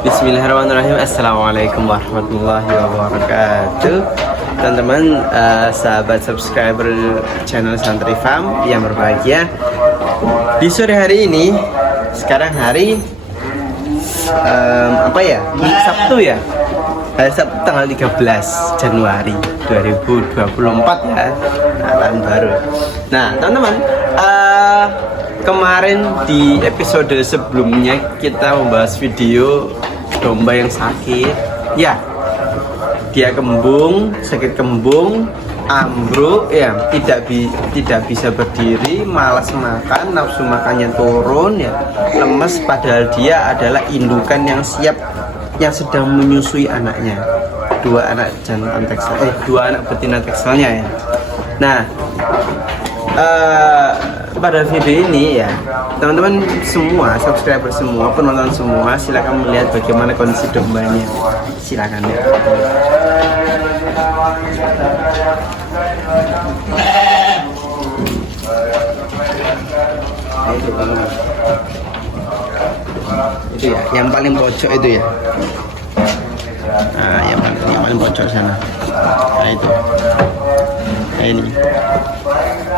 Bismillahirrahmanirrahim. Assalamualaikum warahmatullahi wabarakatuh. Teman-teman, sahabat subscriber channel Santri Farm yang berbahagia. Di sore hari ini, sekarang hari Sabtu ya. Hari Sabtu tanggal 13 Januari 2024 ya. Tahun baru. Nah, teman-teman, kemarin di episode sebelumnya kita membahas video domba yang sakit. Ya, dia kembung, sakit kembung, ambruk, ya, tidak bisa berdiri, malas makan, nafsu makannya turun, ya, lemes. Padahal dia adalah indukan yang siap, yang sedang menyusui anaknya, dua anak betina tekselnya ya. Nah, pada video ini ya, teman-teman semua, subscriber semua, penonton semua, silakan melihat bagaimana kondisi dombanya. Silakan ya. Itu ya, yang paling pojok itu ya. Nah, yang paling pojok sana. Nah itu. Nah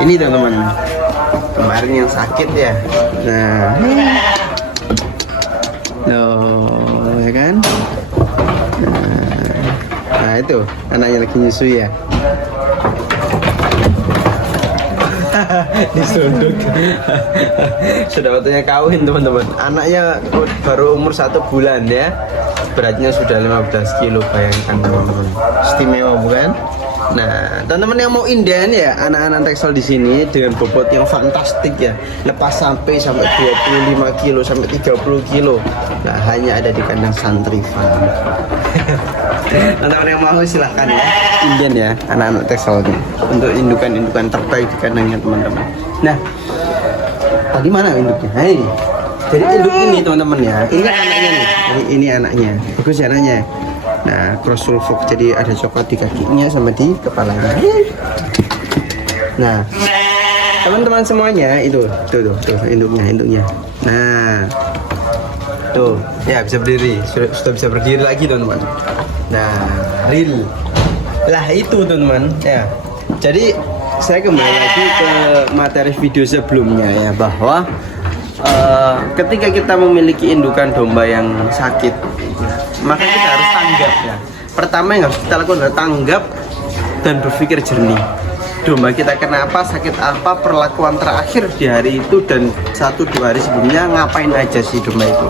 ini teman-teman, kemarin yang sakit ya. Loh, ya kan? Nah itu anaknya lagi nyusui ya. Disunduk. Sudah waktunya kawin teman-teman. Anaknya baru umur 1 bulan ya. Beratnya sudah 15 kilo, bayangkan teman-teman. Istimewa bukan? Nah, teman-teman yang mau inden ya, anak-anak teksel di sini dengan bobot yang fantastik ya, lepas sampai 25 kilo sampai 30 kilo. Nah, hanya ada di kandang Santri Farm. Teman-teman yang mau silahkan ya, inden ya anak-anak tekselnya untuk indukan-indukan terbaik di kandangnya teman-teman. Nah, tadi mana induknya? Nah ini. Jadi induk ini teman-teman ya, ini kan anaknya nih. Ini anaknya, bagus ya anaknya. Nah, cross sulfok, jadi ada coklat di kakinya sama di kepalanya. Nah, teman-teman semuanya itu tuh induknya. Nah, tuh ya bisa berdiri, sudah bisa berdiri lagi teman-teman. Nah, real lah itu teman-teman ya. Jadi saya kembali lagi ke materi video sebelumnya ya, bahwa ketika kita memiliki indukan domba yang sakit, maka kita harus tanggap ya. Pertama yang harus kita lakukan adalah tanggap dan berpikir jernih. Domba kita kenapa, sakit apa, perlakuan terakhir di hari itu dan 1-2 hari sebelumnya ngapain aja sih domba itu,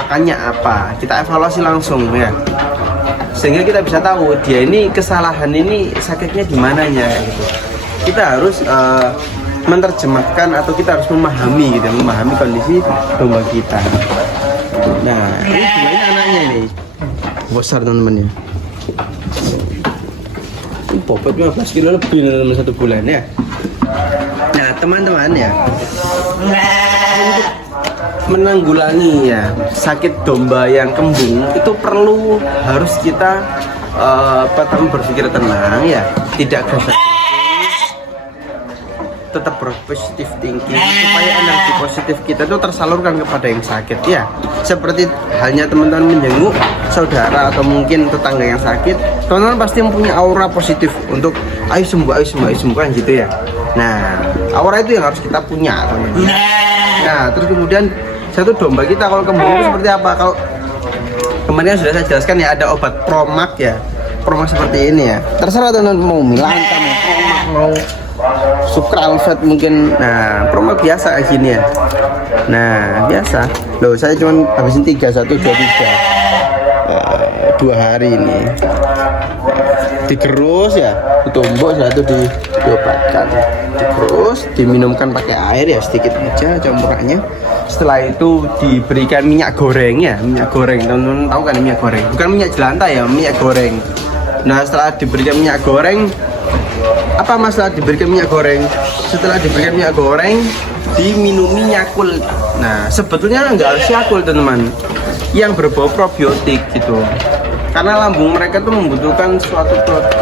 pakannya apa, kita evaluasi langsung ya, sehingga kita bisa tahu dia ini kesalahan ini sakitnya di mananya gitu. Kita harus menerjemahkan atau kita harus memahami kondisi domba kita. Nah, ini anaknya ini besar teman-teman ya. Ini bobot 15 kilo lebih dalam 1 bulan ya. Nah, teman-teman ya, untuk menanggulangi ya sakit domba yang kembung itu harus kita berpikir tenang ya, tidak gagap, tetap berpositif thinking supaya energi positif kita itu tersalurkan kepada yang sakit ya. Seperti halnya teman-teman menjenguk saudara atau mungkin tetangga yang sakit, teman-teman pasti mempunyai aura positif untuk ayo sembuh kan gitu ya. Nah, aura itu yang harus kita punya teman-teman. Nah, terus kemudian satu domba kita kalau kembung itu seperti apa? Kalau kemarin sudah saya jelaskan ya, ada obat Promak ya. Promak seperti ini ya. Terserah teman-teman mau Milanta, mau Promak, mau Sukralfat mungkin. Nah, Promak biasa kayak gini ya. Nah, biasa. Loh, saya cuma habisin 3, 1, 2, 3. 2 hari ini. Digerus ya, ditumbuk, satu diobatkan. Digerus, diminumkan pakai air ya sedikit aja campurannya. Setelah itu diberikan minyak goreng ya, minyak goreng. Teman-teman tahu kan minyak goreng? Bukan minyak jelantah ya, minyak goreng. Nah, setelah diberikan minyak goreng, apa masalah diberikan minyak goreng? Setelah diberikan minyak goreng, diminumi Yakult. Nah, sebetulnya nggak harus Yakult teman-teman, yang berbau probiotik gitu, karena lambung mereka tuh membutuhkan suatu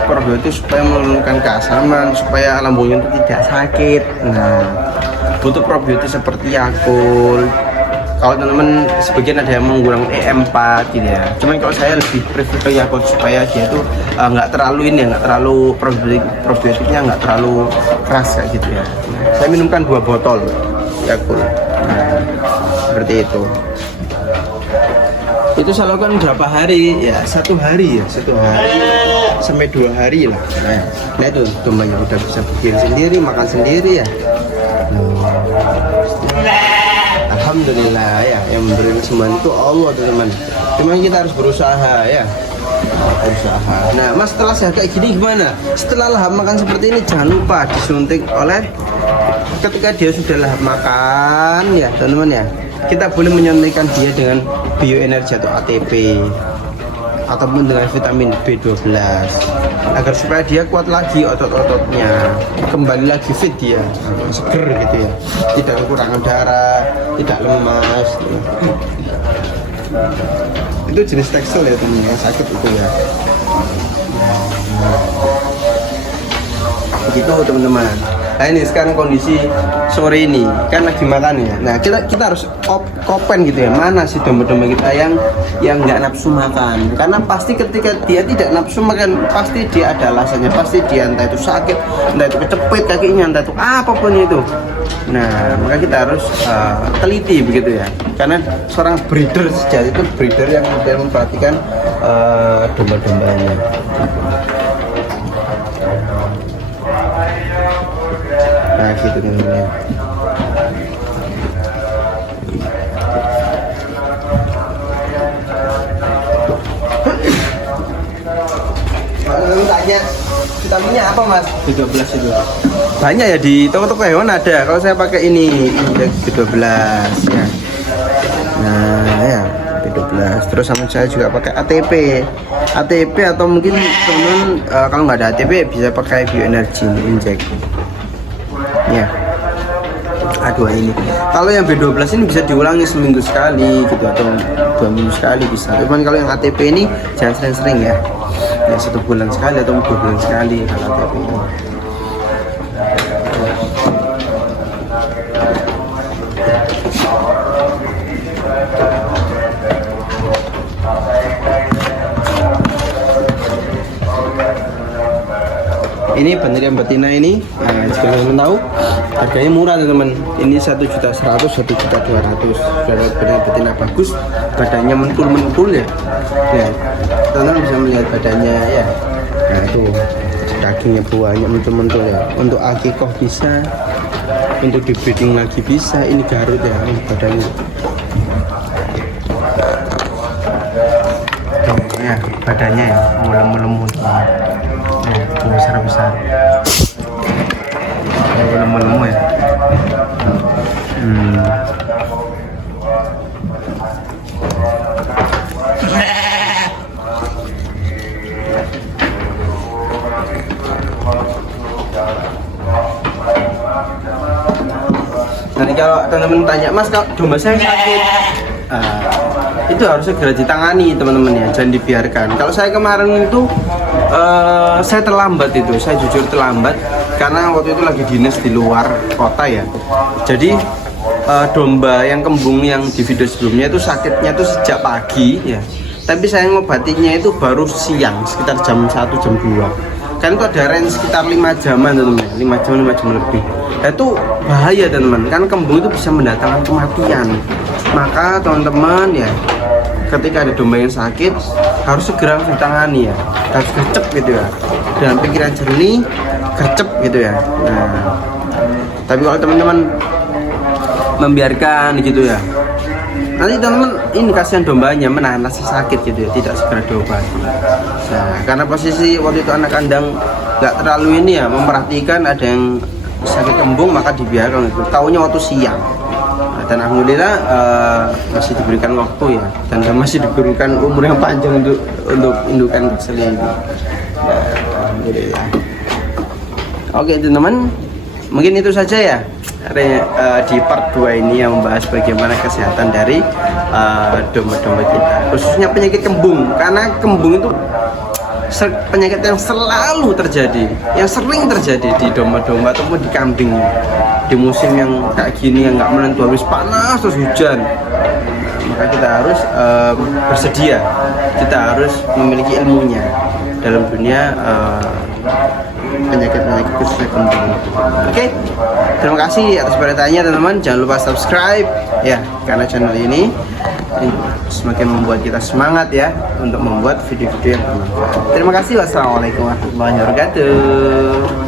probiotik supaya menurunkan keasaman, supaya lambungnya itu tidak sakit. Nah, butuh probiotik seperti Yakult. Kalau teman-teman sebagian ada yang menggunakan E4 gitu ya. Cuman kalau saya lebih prefer ke Yakult supaya dia tuh nggak terlalu ini, nggak terlalu probiotiknya nggak terlalu keras kayak gitu ya. Saya minumkan 2 botol Yakult. Nah, seperti itu. Itu saya lakukan berapa hari? Ya 1 hari ya, 1 hari sampai 2 hari lah. Nah itu dombanya udah bisa berdiri sendiri, makan sendiri ya. Alhamdulillah ya, yang memberi semua itu Allah teman-teman. Cuman kita harus berusaha ya, berusaha. Nah mas, setelah sehat kayak gini gimana? Setelah lahap makan seperti ini jangan lupa disuntik oleh, ketika dia sudah lahap makan ya teman-teman ya, kita boleh menyuntikkan dia dengan bioenergi atau ATP ataupun dengan vitamin B12 agar supaya dia kuat lagi otot-ototnya, kembali lagi fit dia, seger gitu ya, tidak kekurangan darah, tidak lemas gitu. Itu jenis tekstil ya teman, yang sakit itu ya. Begitu teman-teman. Nah ini sekarang kondisi sore ini kan lagi makan ya. Nah kita harus kopen gitu ya. Mana sih domba-domba kita yang nggak nafsu makan? Karena pasti ketika dia tidak nafsu makan, pasti dia ada alasannya. Pasti dia entah itu sakit, entah itu kecepit kakinya, entah itu apapun itu. Nah maka kita harus teliti begitu ya. Karena seorang breeder sejati itu breeder yang memperhatikan domba-dombanya. Nah gitu teman-teman. Tanya vitaminnya apa mas? B12 itu banyak ya di toko-toko hewan ada. Kalau saya pakai ini indeks B12 ya. Nah ya B12. Terus sama saya juga pakai ATP atau mungkin teman kalau nggak ada ATP bisa pakai bioenergi inject ya. A2 ini kalau yang B12 ini bisa diulangi seminggu sekali gitu atau 2 minggu sekali bisa. Cuman kalau yang ATP ini jangan sering-sering ya 1 bulan sekali atau 2 bulan sekali kalau ATP ini. Ini pendirian betina ini, jika teman-teman tahu harganya murah teman-teman. Ini 1.100.000, 1.200.000. Sudah betina bagus, badannya mentul ya. Ya, teman-teman bisa melihat badannya ya. Nah itu dagingnya banyak mentul ya. Untuk akikoh bisa, untuk di breeding lagi bisa. Ini Garut ya, badannya. Ya, badannya ya, melembut. Besar lemu ya. Nanti kalau teman-teman tanya mas kalau domba saya sakit, itu harus segera ditangani teman-teman ya, jangan dibiarkan. Kalau saya kemarin itu saya terlambat itu, saya jujur terlambat karena waktu itu lagi dinas di luar kota ya. Jadi domba yang kembung yang di video sebelumnya itu sakitnya itu sejak pagi ya, tapi saya ngobatinya itu baru siang sekitar jam 1 jam 2. Kan itu ada range sekitar 5 jaman teman-teman, 5 jam lebih. Nah, itu bahaya teman-teman, kan kembung itu bisa mendatangkan kematian. Maka teman-teman ya, ketika ada domba yang sakit harus segera ditangani ya, harus gercep gitu ya, dengan pikiran jernih, gercep gitu ya. Nah tapi kalau teman-teman membiarkan gitu ya, nanti teman-teman ini kasihan dombanya menahan rasa sakit gitu ya, tidak segera diobati. Nah karena posisi waktu itu anak kandang nggak terlalu ini ya, memperhatikan ada yang sakit kembung, maka dibiarkan itu, taunya waktu siang. Dan alhamdulillah masih diberikan waktu ya, dan masih diberikan umur yang panjang untuk indukan Boxel ini. Nah, alhamdulillah. Oke teman-teman, mungkin itu saja ya di part 2 ini yang membahas bagaimana kesehatan dari domba-domba kita, khususnya penyakit kembung. Karena kembung itu penyakit yang selalu terjadi, yang sering terjadi di domba-domba ataupun di kambing di musim yang kayak gini yang nggak menentu, habis panas terus hujan. maka kita harus bersedia, kita harus memiliki ilmunya dalam dunia penyakit-penyakit khususnya kembung. Oke, terima kasih atas perhatiannya teman-teman. Jangan lupa subscribe ya, karena channel ini semakin membuat kita semangat ya untuk membuat video-video yang bermanfaat. Terima kasih. Wassalamualaikum warahmatullahi wabarakatuh.